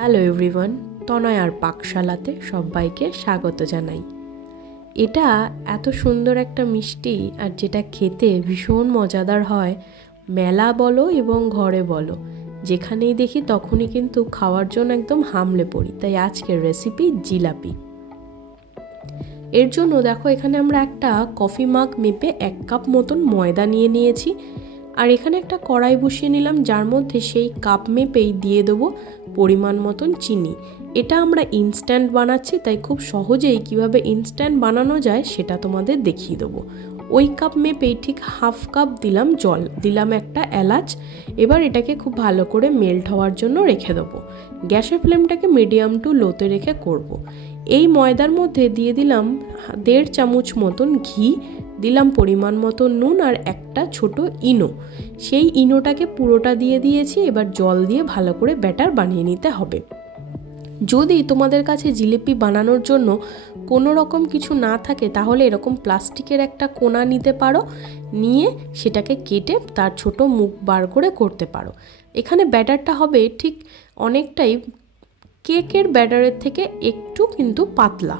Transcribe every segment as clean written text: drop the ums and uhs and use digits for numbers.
Hello everyone, তনয়ার পাকশালাতে সবাইকে স্বাগত জানাই। এটা এত সুন্দর একটা মিষ্টি আর যেটা খেতে ভীষণ মজাদার হয়। মেলা বলো এবং ঘরে বলো, যেখানেই দেখি তখনই কিন্তু খাওয়ার জন্য একদম হামলে পড়ি। তাই আজকের রেসিপি জিলাপি। এর জন্য দেখো, এখানে আমরা একটা কফি মাগ মেপে 1 কাপ মতন ময়দা নিয়েছি। আর এখানে একটা কড়াই বসিয়ে নিলাম, যার মধ্যে সেই কাপ মেপেই দিয়ে দেবো পরিমাণ মতন চিনি। এটা আমরা ইনস্ট্যান্ট বানাচ্ছি, তাই খুব সহজেই কিভাবে ইনস্ট্যান্ট বানানো যায় সেটা তোমাদের দেখিয়ে দেবো। ওই কাপ মেপেই ঠিক 1/2 কাপ দিলাম জল, দিলাম একটা এলাচ। এবার এটাকে খুব ভালো করে মেল্ট হওয়ার জন্য রেখে দেবো। গ্যাসের ফ্লেমটাকে মিডিয়াম টু লোতে রেখে করব। এই ময়দার মধ্যে দিয়ে দিলাম 1.5 চামচ মতন ঘি, দিলাম পরিমাণ মতো নুন আর একটা ছোট ইনো। সেই ইনোটাকে পুরোটা দিয়ে দিয়েছি। এবার জল দিয়ে ভালো করে ব্যাটার বানিয়ে নিতে হবে। যদি তোমাদের কাছে জিলিপি বানানোর জন্য কোনো রকম কিছু না থাকে, তাহলে এরকম প্লাস্টিকের একটা কোনা নিতে পারো, নিয়ে সেটাকে কেটে তার ছোট মুখ বার করে করতে পারো। এখানে ব্যাটারটা হবে ঠিক অনেকটাই কেকের ব্যাটারের থেকে একটু কিন্তু পাতলা।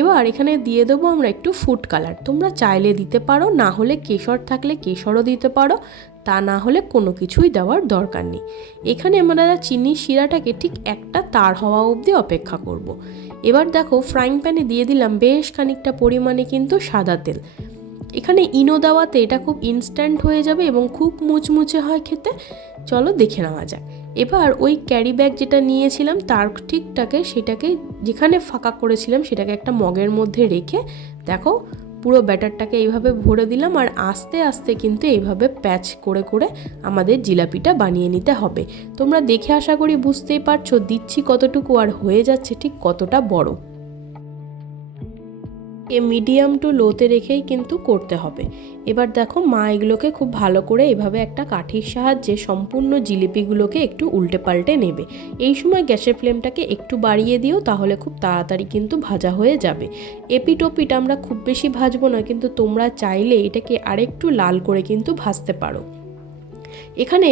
এবার এখানে দিয়ে দেবো আমরা একটু ফুড কালার। তোমরা চাইলে দিতে পারো, না হলে কেশর থাকলে কেশরও দিতে পারো, তা না হলে কোনো কিছুই দেওয়ার দরকার নেই। এখানে আমরা চিনি শিরাটাকে ঠিক একটা তার হওয়া অবধি অপেক্ষা করব। এবার দেখো, ফ্রাইং প্যানে দিয়ে দিলাম বেশ খানিকটা পরিমাণে কিন্তু সাদা তেল। এখানে ইনো দেওয়াতে এটা খুব ইনস্ট্যান্ট হয়ে যাবে এবং খুব মুচমুচে হয় খেতে। চলো দেখে নেওয়া যাক। এবার ওই ক্যারি ব্যাগ যেটা নিয়েছিলাম তার ঠিকটাকে সেটাকে যেখানে ফাঁকা করেছিলাম সেটাকে একটা মগের মধ্যে রেখে দেখো পুরো ব্যাটারটাকে এইভাবে ভরে দিলাম। আর আস্তে আস্তে কিন্তু এইভাবে প্যাচ করে করে আমাদের জিলাপিটা বানিয়ে নিতে হবে। তোমরা দেখে আশা করি বুঝতেই পারছো দিচ্ছি কতটুকু আর হয়ে যাচ্ছে ঠিক কতটা বড়। মিডিয়াম টু লোতে রেখেই কিন্তু করতে হবে। এবার দেখো, মা এগুলোকে খুব ভালো করে এভাবে একটা কাঠির সাহায্যে সম্পূর্ণ জিলিপিগুলোকে একটু উল্টে পাল্টে নেবে। এই সময় গ্যাসের ফ্লেমটাকে একটু বাড়িয়ে দিও, তাহলে খুব তাড়াতাড়ি কিন্তু ভাজা হয়ে যাবে। এপিট ওপিট আমরা খুব বেশি ভাজবো না, কিন্তু তোমরা চাইলে এটাকে আরেকটু লাল করে কিন্তু ভাজতে পারো। এখানে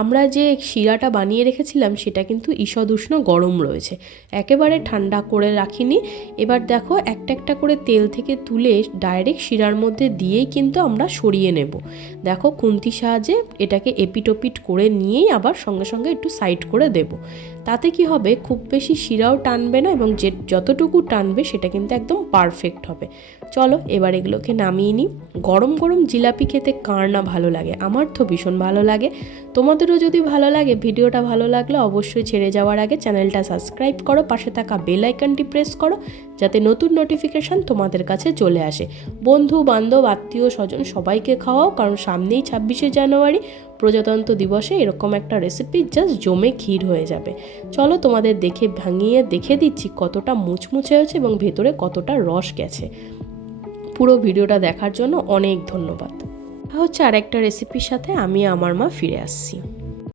আমরা যে শিরাটা বানিয়ে রেখেছিলাম সেটা কিন্তু ঈষদ উষ্ণ গরম রয়েছে, একেবারে ঠান্ডা করে রাখিনি। এবার দেখো, একটা একটা করে তেল থেকে তুলে ডাইরেক্ট শিরার মধ্যে দিয়েই কিন্তু আমরা সরিয়ে নেব। দেখো, খুন্তির সাহায্যে এটাকে এপিটোপিট করে নিয়েই আবার সঙ্গে সঙ্গে একটু সাইড করে দেব। তাতে কি হবে, খুব বেশি শিরাও টানবে না এবং যতটুকু টানবে সেটা কিন্তু একদম পারফেক্ট হবে। চলো এবার এগুলোকে নামিয়ে নিই। গরম গরম জিলাপি খেতে কার না ভালো লাগে, আমার তো ভীষণ ভালো লাগে। তোমাদেরও যদি ভালো লাগে, ভিডিওটা ভালো লাগলে অবশ্যই ছেড়ে যাওয়ার আগে চ্যানেলটা সাবস্ক্রাইব করো, পাশে থাকা বেল আইকনটি প্রেস করো, যাতে নতুন নোটিফিকেশান তোমাদের কাছে চলে আসে। বন্ধু বান্ধব আত্মীয় স্বজন সবাইকে খাওয়াও, কারণ সামনেই 26শে জানুয়ারি প্রজাতন্ত্র দিবসে এরকম একটা রেসিপি জাস্ট জমে ক্ষীর হয়ে যাবে। চলো তোমাদের ভাঙিয়ে দেখে দিচ্ছি কতটা মুচমুচে হয়েছে এবং ভেতরে কতটা রস গেছে। পুরো ভিডিওটা দেখার জন্য অনেক ধন্যবাদ। হচ্ছে আরেকটা রেসিপির সাথে আমি আমার মা ফিরে আসছি।